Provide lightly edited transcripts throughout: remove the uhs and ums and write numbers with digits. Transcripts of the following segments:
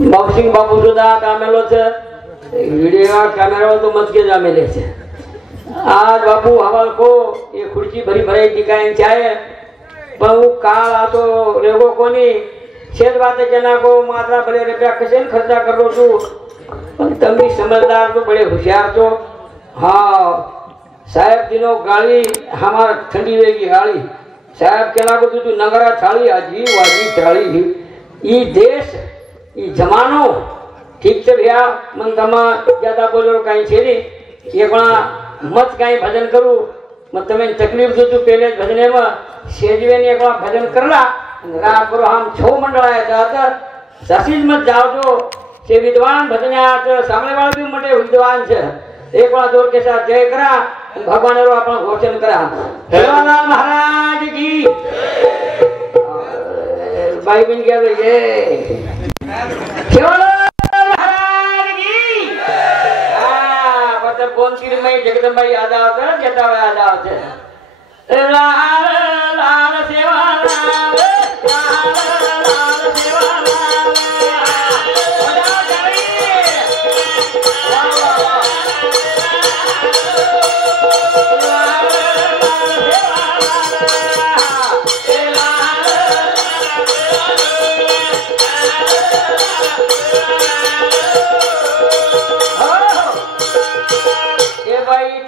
Boxing बापू सुद्धा कामेलो છે video camera તો મત કે જામેલે છે आज बापू हवाल को ये खुर्ची भरी भराई टिकाएं चाहे पर वो काल आ तो रेगो कोनी छेद बातें जना को मात्रा भले रुपया कसेन खर्चा कर लो तू पर तुम भी समझदार तो बड़े होशियार तो हाँ साहब दिनों गाली हमार ठंडी वेगी गाली साहब केला को तू नगरा थाली आजी वाजी थाली ये देश ये जमानो ठीक से भैया मन तमा ज्यादा बोलो कहीं छेरी ये बड़ा मत कहीं भजन करू मत तुम्हें तकलीफ जो तू पहले भजने में सेजवे ने एक भजन करला रात करो हम 6 मंडल आए था ससीज मत जाओ जो से विद्वान भजन आते सामने वाला भी मटे विद्वान छे एक बार जोर के साथ जय करा भगवान रो अपन घोषण करा सेवालाल महाराज की भाई बन गया ये सेवालाल कौन सी में जगदम्बाई याद आवत है जता याद आवत है लाल लाल सेवा लाल लाल लाल सेवा लाल बजा जाई लाल लाल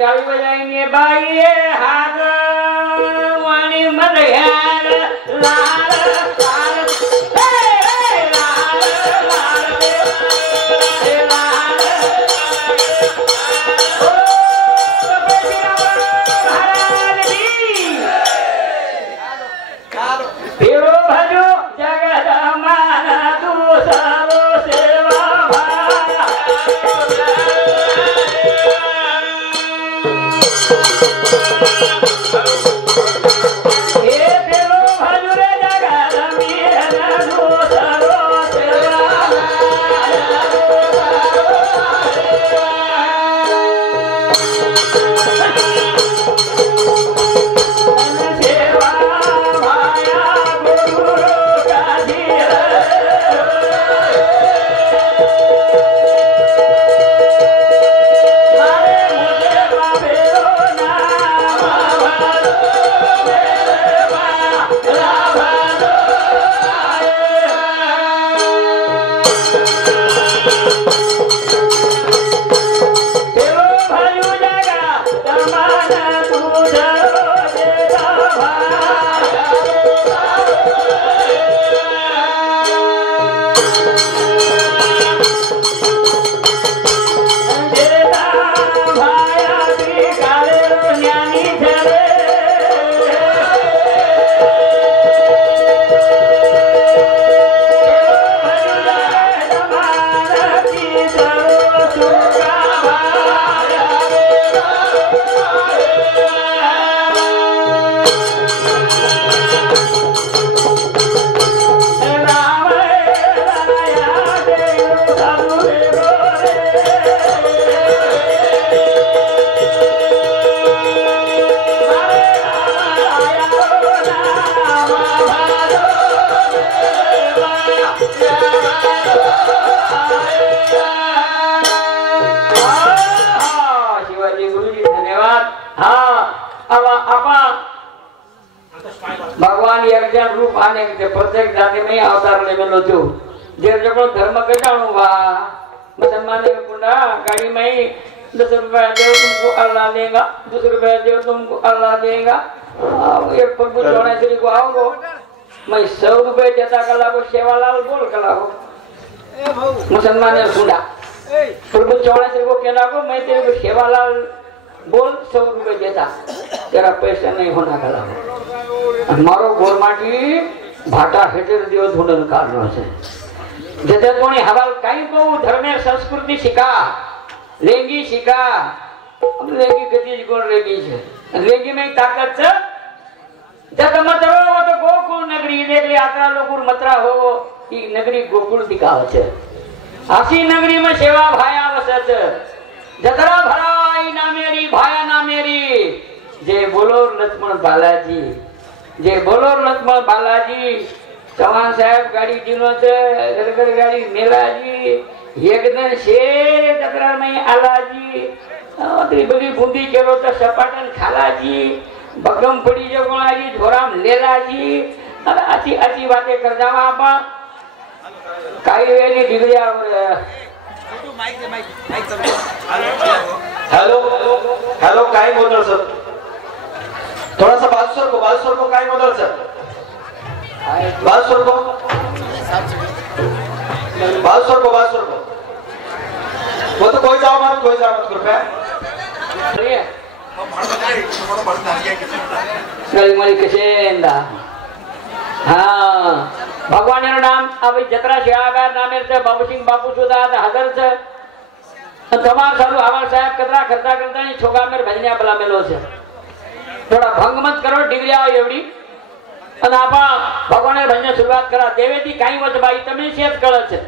ताली बजाएंगे बाई हाथ वाणी मत ध्यान लाल लाल लाल लाल फेरो भजो जगत माना तू सारो सेवा भगवान एक जन रूप आने के प्रत्येक जाति में अवतार ले मिलो जो जेर जो धर्म कटाऊंगा मुसलमान के कुंडा गाड़ी में 10 रुपया दे तुमको अल्लाह देगा 2 रुपया दे तुमको अल्लाह देगा एक प्रभु जोड़े श्री को आओगे मैं 100 रुपये देता कला को सेवालाल बोल कला को मुसलमान ने कुंडा प्रभु जोड़े श्री को कहना को मैं तेरे को सेवालाल बोल 100 रुपये देता तेरा पैसा नहीं होना कला मारो गोरमाटी भाटा हेटर देव धुंडन कारण છે जते कोणी हवाल काही को धर्मे संस्कृती शिका लेंगी शिका लेंगी गति कोण लेंगी છે लेंगी में ताकत છે जत मतरो वो तो गोकुल नगरी देखली आत्रा लोकुर मतरा हो ई नगरी गोकुल दिखाव છે आसी नगरी में सेवा भाया वसत जतरा भराई ना मेरी भाया ना मेरी जय बोलो लक्ष्मण बालाजी जय बोलो लक्ष्मण बालाजी चव्हाण साहेब गाडी जिनोच घरघर गाडी मेलाजी एकदम शे तक्रार नाही आलाजी तरी बरी बुंदी केलो तर सपाटन खालाजी भगम पडी जे कोणाजी झोराम लेलाजी अची अची वाते कर जावा आपण काही वेळी डिग्रियावर हेलो हेलो काय बोल सर थोड़ा सा बाल को काय बोल सर बाल को वो तो कोई जाओ मत कृपया गली कसे हाँ भगवान नाम अभी जत्रा शेळागार नामेर बाबूसिंग बापू सुद्धा हजर તમાર સારું આવા સાહેબ કતરા કરતા કરતા ની છોકરા મેર ભજન્યા બલા મેલો છે થોડા ભંગ મત કરો ડિગ્રી આવે એવડી અને આપા ભગવાને ભજન શરૂઆત કરા દેવેથી કાઈ વત ભાઈ તમે શેત કરે છે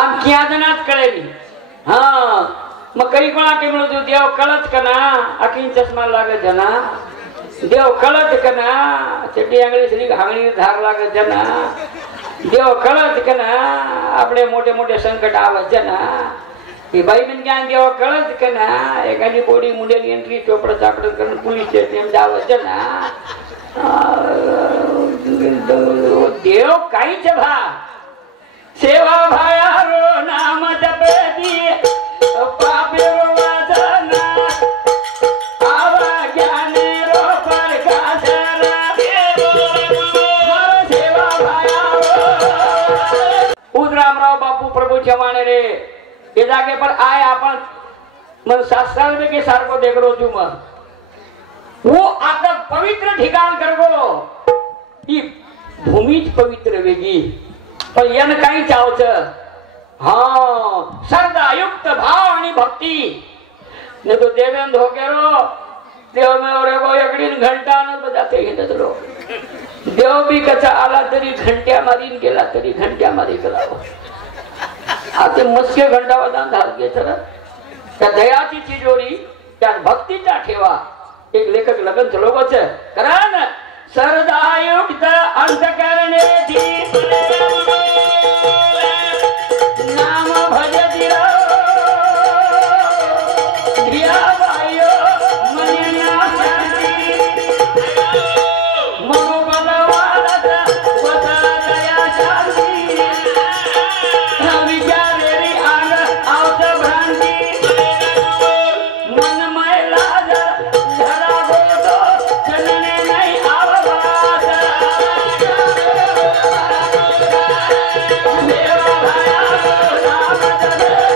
આમ ક્યાં જનાત કરે ની હા म कई कोणा के म्हणू तू देव कळत कना अखीन चष्मा लागे जना देव कळत कना चड्डी आंगळी श्री हांगणी धार लागे जना देव कळत कना आपले मोठे मोठे संकट आवे जना ती बाई मन ज्ञान देव कळत कना एखादी बोडी मुंडेली एंट्री चोपड चापड करून पोलीस स्टेशन जाव जना देव काहीच भा सेवा भायारो नाम जपती पापेरो वाजना आवा ज्ञानेरो प्रकाशरा सेवा भायारो उदरामराव बापू प्रभु चव्हाण रे ये जागे पर आए अपन मन शास्त्राल में के सार को देख रो छू मैं वो आता पवित्र ठिकाण करगो ही भूमीच पवित्र वेगी पण यन काही चावच हाँ श्रद्धा युक्त भाव आणि भक्ति ने तो देवेंद्र हो के रो देव में और एगो एकड़ी घंटा न बजाते ही नजरो देव भी कचा आला तरी घंट्या मारीन गेला तरी घंट्या मारी गेला आते मस्के घंटा वादान धार घे तर त्या दयाची तिजोरी त्या भक्तीचा ठेवा एक लेखक लगन चलोगोच कारण सरदायुक्त अंतकरणे धी नाम भजति रो धिया बायो मनिया शांति मनो बलवारत वता दया शांति विचारेरी आंग आवत भ्रांति मन मैला झरा गोदो चलने नहीं आववात देवा भाया नाम जपती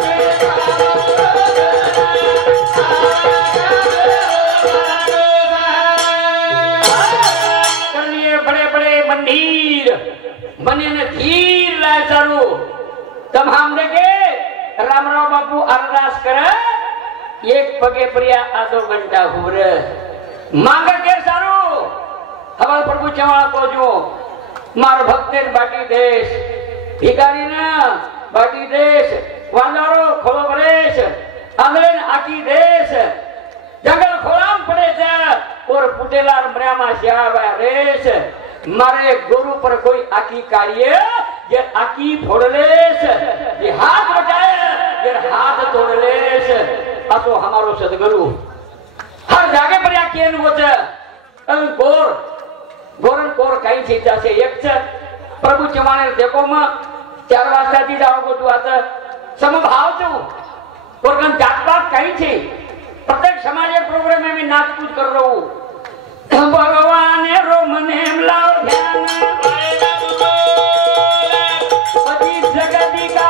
कलिए बड़े बड़े मंदिर बने न धीर लाय चालू तब हम देखे रामराव बापू अरदास कर एक पगे प्रिया आधो घंटा घूर मांग के सारू हवाल प्रभु चव्हाण को जो मार भक्तेर बाटी देश भिकारी ना बाटी देश वांदारो खोलो परेश आंगलेन आकी देश जंगल खोलाम पड़े छे और पुटेलार मर्यामा श्यावा रेश मारे गुरु पर कोई आकी कार्य ये आकी फोड़लेस ये हाथ बचाए ये हाथ तोड़लेस अतो हमारो सदगुरु हर जागे पर या केन होच गोर गोरन कोर काही चीजा से एक छ प्रभु चव्हाण देखो म 4 वाजता ती जाओ को तू आता समभाव तू कोरगन जातपात काही छे प्रत्येक समाज प्रोग्राम में मैं नाच कूद कर रहा हूं भगवान रो मने लाओ ध्यान पति जगति का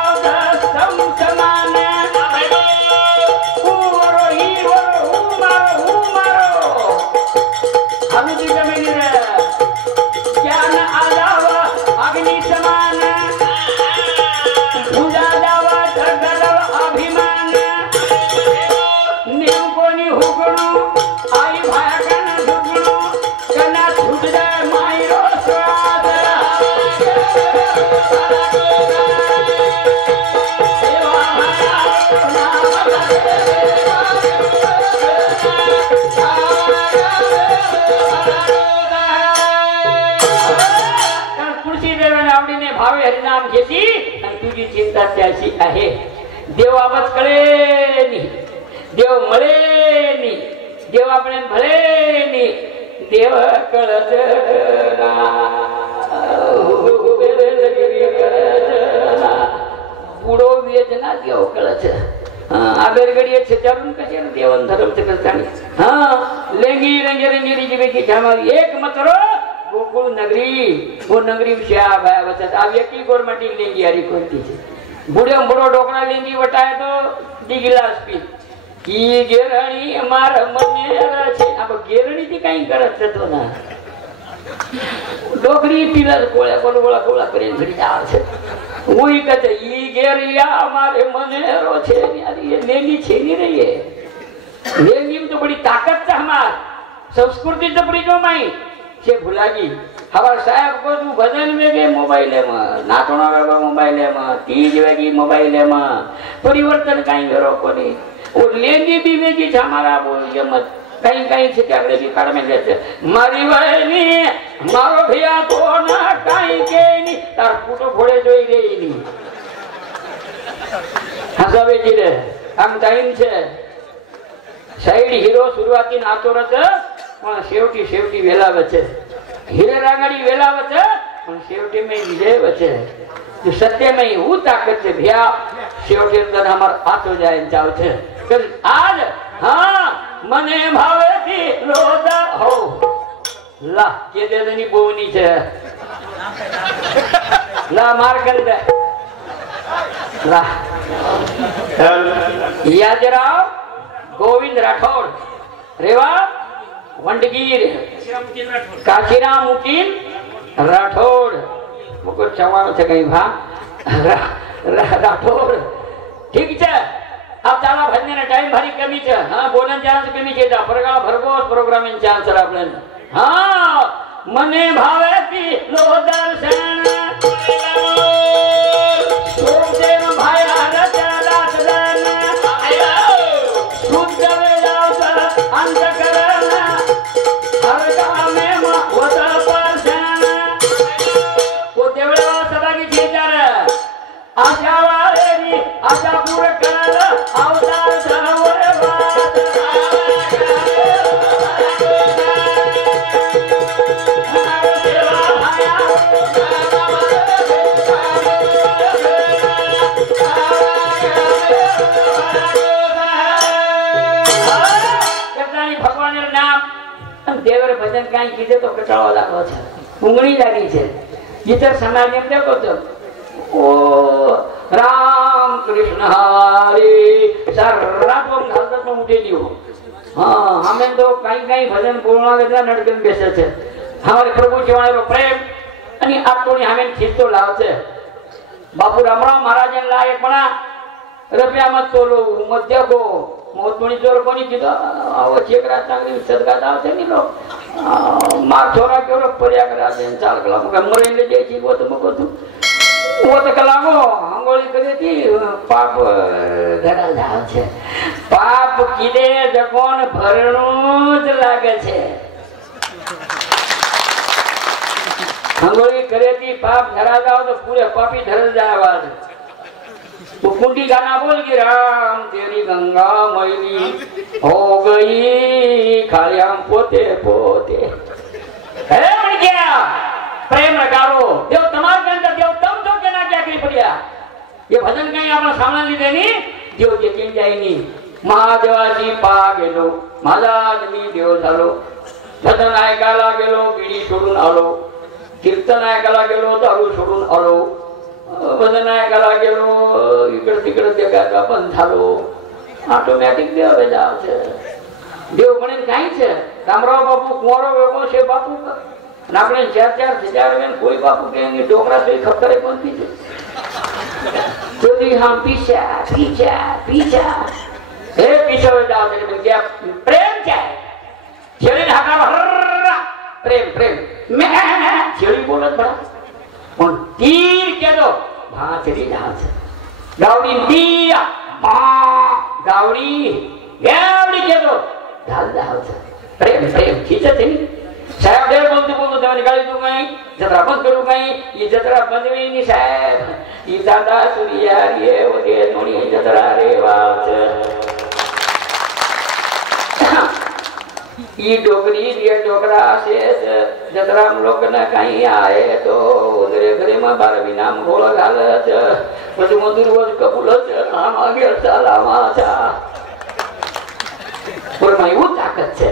सम समान ऊरो ही मारो हम जी जमीन रे ज्ञान आलावा अग्नि समान भुजा जावा जगदव अभिमान नीव कोनी हुकणो आई भाया कना दुगणो कना छूट जाए मायरो स्वाद घेती आणि तुझी चिंता त्याची आहे. देव आवाज कळे नी, देव मळे नी, देव आपण भळे नी, देव कळत पुढो वेदना देव कळत. आबेरगडी छेचारून कसे देवन धर्म चक्रस्थानी लेंगी रंगे रंगेरी जगह की एक मत गोकुळ नगरी वो नगरी श्या भाया वचत आ व्यक्ति गवर्नमेंट लेंगी यारी कोणती बुढ़े बुढ़ो डोकरा लेंगी वटाए तो दी गिलास पी की गेरणी मार मने छे अब गेरणी ती काही करत तो ना डोकरी पीला कोळ्या कोळा कोळा करीन घरी जाव छे वही कहते ई गेरिया हमारे मने रो छे यार ये लेंगी छे नहीं रही है. लेंगी में तो बड़ी ताकत था हमार संस्कृति तो बड़ी जो माई छे भुलागी. हमार साहब को तू भजन में गए मोबाइल में नाचना वे मोबाइल में तीज वेगी मोबाइल में परिवर्तन कहीं करो कोनी वो लेंगी भी वेगी हमारा वो ये मत कहीं कहीं से क्या करेगी कार में जैसे मारी बहनी मारो भैया तो ना कहीं के नहीं तार फूटो फोड़े जो ही रही नहीं हसावे जी रे आम टाइम छे साइड हीरो शुरुआती नाचो रत पण शेवटी शेवटी वेलावे छे हीरे रांगड़ी वेलावे छे पण शेवटी में विजय वचे जो सत्य में हूँ ताकत से भैया शेवटी अंदर हमार हाथ हो जाए जाओ छे आज हाँ मने भावे थी रोदा हो ला के दे देनी बोनी छे ला मार कर दे ला याद राव गोविंद राठौड़ रेवा वंडगीर काशीराम मुकीम राठौड़ मुको चवानो छे कहीं भा राठौड़ ठीक छे. अब चाला भजने ने टाइम भारी कमी छे हां बोलन चांस कमी छे परगा भरगो प्रोग्रामिंग चांस आपले हां मने भावे की लो दर्शन सोमदेव भाया रचलात दन शुद्ध वेलावता अंत करना हर काम में होता परसन को देवळा सदा की चेतार आशा वाले आशा पूर्ण कर अवतार धनवर बात भगवान नाम देवर भजन कहीं कीधे तो कटावा लागो छे उंगली लागी छे गीतर समाज में देखो तो ओ राम कृष्ण हरे सर रात को घालत में उठे लियो हां हमें तो कहीं भजन बोलना के नडकन बेसे छे हमारे प्रभु जीवानो प्रेम आणि आतोनी हमें खीचतो लाव छे. बापू रामराव महाराज ने लायक बना रुपया मत तोलो मत देखो मोतमणी जोर कोनी कीधो आवो चेकरा चांगली सदका दाव छे नी लो मार छोरा केवरो प्रयागराज ने चाल कला मरे ले जे छी वो तो मको तू वो तो कलामो अंगोली करे थी पाप घरा जाव छे पाप कीदे जकोन भरणो ज लागे छे अंगोली करे थी पाप घरा जाओ तो पूरे पापी धरल जाए वाल वो कुंडी गाना बोल की राम तेरी गंगा मैली हो गई खालियाम पोते पोते है मन क्या प्रेम लगारो देव तमार के अंदर देव तम तो के ना क्या करी पड़िया ये भजन कहीं आपने सामने ली देनी देव जे चेंज जाई नी महादेवाची पा गेलो महादानी देव झालो भजन ऐकायला गेलो बिडी सोडून आलो कीर्तन ऐकायला गेलो दारू सोडून आलो भजन ऐकायला गेलो इकडे तिकडे जगाचा बंद झालो ऑटोमॅटिक देव जाव छे देव म्हणे काय छे रामराव बापू कुंवरो वेगो छे बापू આપણે 4-4 में कोई बापू कहेंगे डोकरा से खतरे बनती है तो हम पीछा पीछा पीछा हे पीछे हो जाओ मेरे क्या प्रेम क्या है छेड़ी ढाका प्रेम प्रेम मैं छेड़ी बोलत बड़ा और तीर के दो भाचरी जाच गावड़ी दिया गावड़ी गावड़ी के दो ढाल जाओ प्रेम प्रेम खींचते नहीं साहेब डेर बोलते बोलतो तेव्हा गाडी तू काही जत्रा बंद करू काही ही जत्रा बंद होईल साहेब ही दादा सूर्या रे वगे नोणी जत्रा रे वाच ये डोकरी ये डोकरा से जत्रा हम लोग न कहीं आए तो उधरे घरे में 12 नाम घोळ घालत પછી મધુર રોજ કપૂલત આમ આગે સલામા છા પર માં એવું તાકાત છે